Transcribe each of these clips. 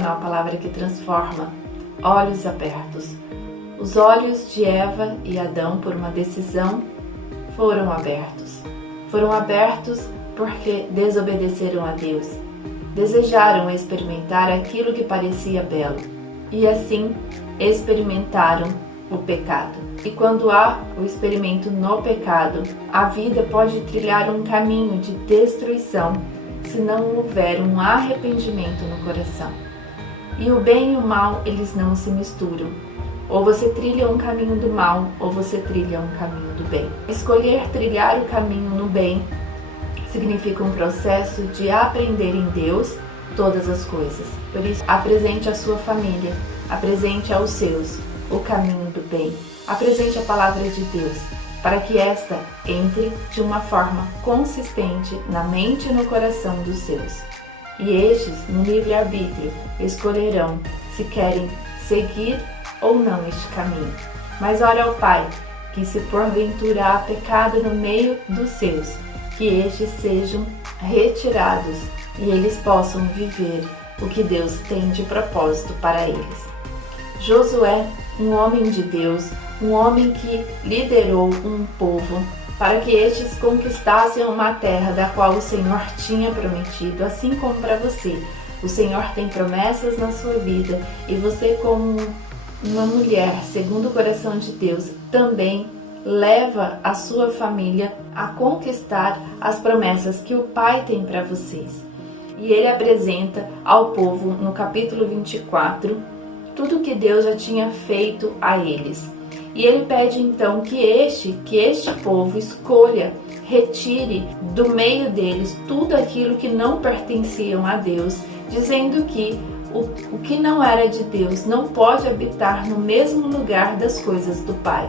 sensacional palavra que transforma. Olhos abertos. Os olhos de Eva e Adão, por uma decisão, foram abertos. Foram abertos porque desobedeceram a Deus. Desejaram experimentar aquilo que parecia belo. E assim experimentaram o pecado. E quando há o experimento no pecado, a vida pode trilhar um caminho de destruição se não houver um arrependimento no coração. E o bem e o mal, eles não se misturam. Ou você trilha um caminho do mal, ou você trilha um caminho do bem. Escolher trilhar o caminho no bem significa um processo de aprender em Deus todas as coisas. Por isso, apresente à sua família, apresente aos seus o caminho do bem. Apresente a palavra de Deus, para que esta entre de uma forma consistente na mente e no coração dos seus. E estes, no livre-arbítrio, escolherão se querem seguir ou não este caminho. Mas ora ao Pai, que se porventura há pecado no meio dos seus, que estes sejam retirados e eles possam viver o que Deus tem de propósito para eles. Josué, um homem de Deus, um homem que liderou um povo para que estes conquistassem uma terra da qual o Senhor tinha prometido, assim como para você. O Senhor tem promessas na sua vida e você, como uma mulher segundo o coração de Deus, também leva a sua família a conquistar as promessas que o Pai tem para vocês. E ele apresenta ao povo, no capítulo 24, tudo o que Deus já tinha feito a eles. E ele pede então que este povo escolha, retire do meio deles tudo aquilo que não pertenciam a Deus, dizendo que o que não era de Deus não pode habitar no mesmo lugar das coisas do Pai.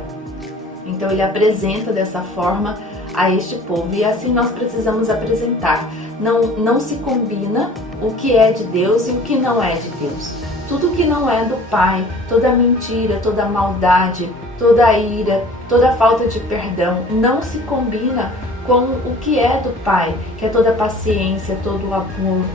Então ele apresenta dessa forma a este povo, e assim nós precisamos apresentar. Não se combina o que é de Deus e o que não é de Deus. Tudo que não é do Pai, toda mentira, toda maldade, toda ira, toda falta de perdão, não se combina com o que é do Pai, que é toda paciência, todo o amor,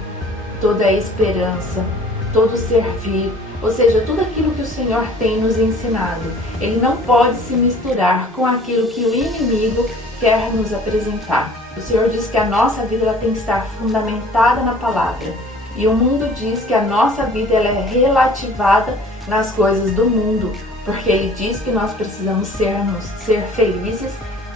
toda a esperança, todo servir, ou seja, tudo aquilo que o Senhor tem nos ensinado. Ele não pode se misturar com aquilo que o inimigo quer nos apresentar. O Senhor diz que a nossa vida ela tem que estar fundamentada na palavra. E o mundo diz que a nossa vida ela é relativada nas coisas do mundo, porque ele diz que nós precisamos ser felizes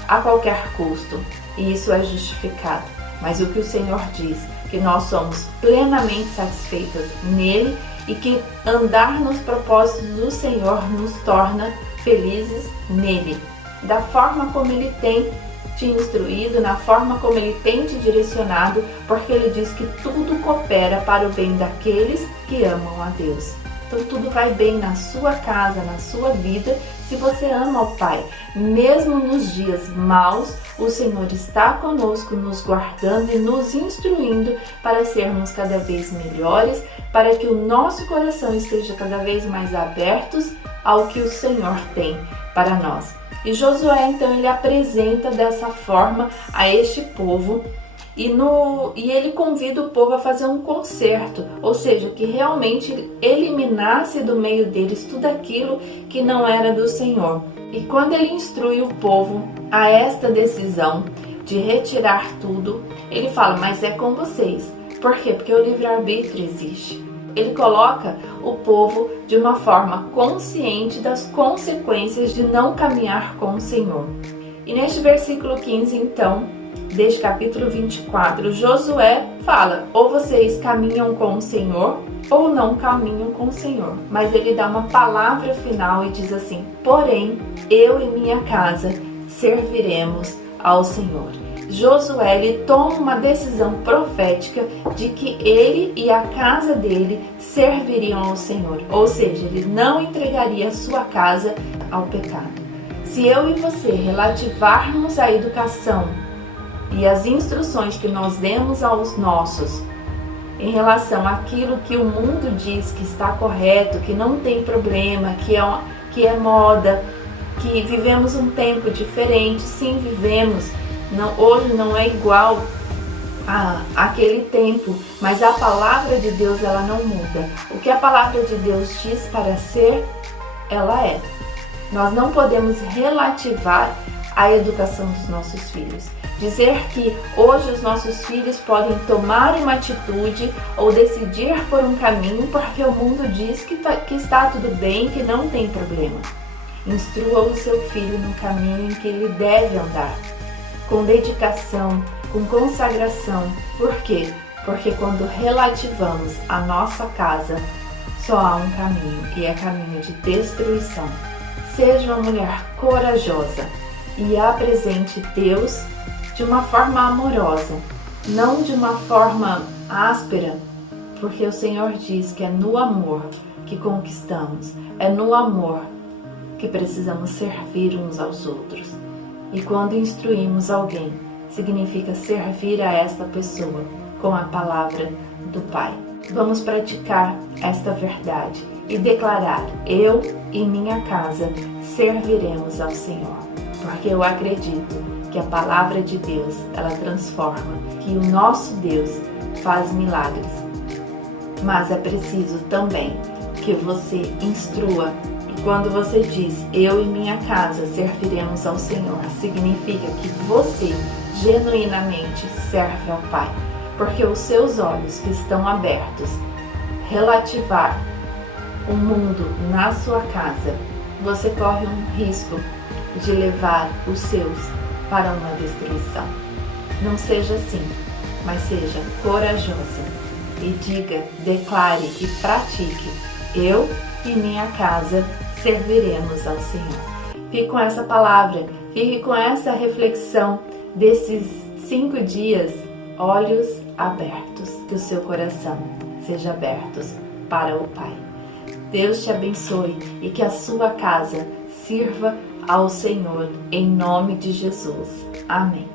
a qualquer custo. E isso é justificado. Mas o que o Senhor diz, que nós somos plenamente satisfeitas nele e que andar nos propósitos do Senhor nos torna felizes nele, da forma como ele tem te instruído, na forma como ele tem te direcionado, porque ele diz que tudo coopera para o bem daqueles que amam a Deus. Então tudo vai bem na sua casa, na sua vida, se você ama o Pai. Mesmo nos dias maus, o Senhor está conosco, nos guardando e nos instruindo para sermos cada vez melhores, para que o nosso coração esteja cada vez mais abertos ao que o Senhor tem para nós. E Josué, então, ele apresenta dessa forma a este povo e ele convida o povo a fazer um concerto, ou seja, que realmente eliminasse do meio deles tudo aquilo que não era do Senhor. E quando ele instrui o povo a esta decisão de retirar tudo, ele fala, mas é com vocês. Por quê? Porque o livre-arbítrio existe. Ele coloca o povo de uma forma consciente das consequências de não caminhar com o Senhor. E neste versículo 15, então, deste capítulo 24, Josué fala, ou vocês caminham com o Senhor, ou não caminham com o Senhor. Mas ele dá uma palavra final e diz assim, porém, eu e minha casa serviremos ao Senhor. Josué ele toma uma decisão profética de que ele e a casa dele serviriam ao Senhor, ou seja, ele não entregaria a sua casa ao pecado. Se eu e você relativarmos a educação e as instruções que nós demos aos nossos em relação àquilo que o mundo diz que está correto, que não tem problema, que é moda, que vivemos um tempo diferente, sim, vivemos. Hoje não é igual aquele tempo, mas a palavra de Deus ela não muda. O que a palavra de Deus diz para ser, ela é. Nós não podemos relativar a educação dos nossos filhos. Dizer que hoje os nossos filhos podem tomar uma atitude ou decidir por um caminho porque o mundo diz que está tudo bem, que não tem problema. Instrua o seu filho no caminho em que ele deve andar, com dedicação, com consagração. Por quê? Porque quando relativamos a nossa casa, só há um caminho, e é caminho de destruição. Seja uma mulher corajosa e apresente Deus de uma forma amorosa, não de uma forma áspera, porque o Senhor diz que é no amor que conquistamos, é no amor que precisamos servir uns aos outros. E quando instruímos alguém, significa servir a esta pessoa com a palavra do Pai. Vamos praticar esta verdade e declarar: eu e minha casa serviremos ao Senhor, porque eu acredito que a palavra de Deus, ela transforma, que o nosso Deus faz milagres. Mas é preciso também que você instrua. E quando você diz, eu e minha casa serviremos ao Senhor, significa que você genuinamente serve ao Pai. Porque os seus olhos que estão abertos, relativar o mundo na sua casa, você corre um risco de levar os seus para uma destruição. Não seja assim, mas seja corajosa e diga, declare e pratique: eu e minha casa serviremos ao Senhor. Fique com essa palavra, fique com essa reflexão desses 5 dias, olhos abertos, que o seu coração seja aberto para o Pai. Deus te abençoe e que a sua casa sirva ao Senhor, em nome de Jesus. Amém.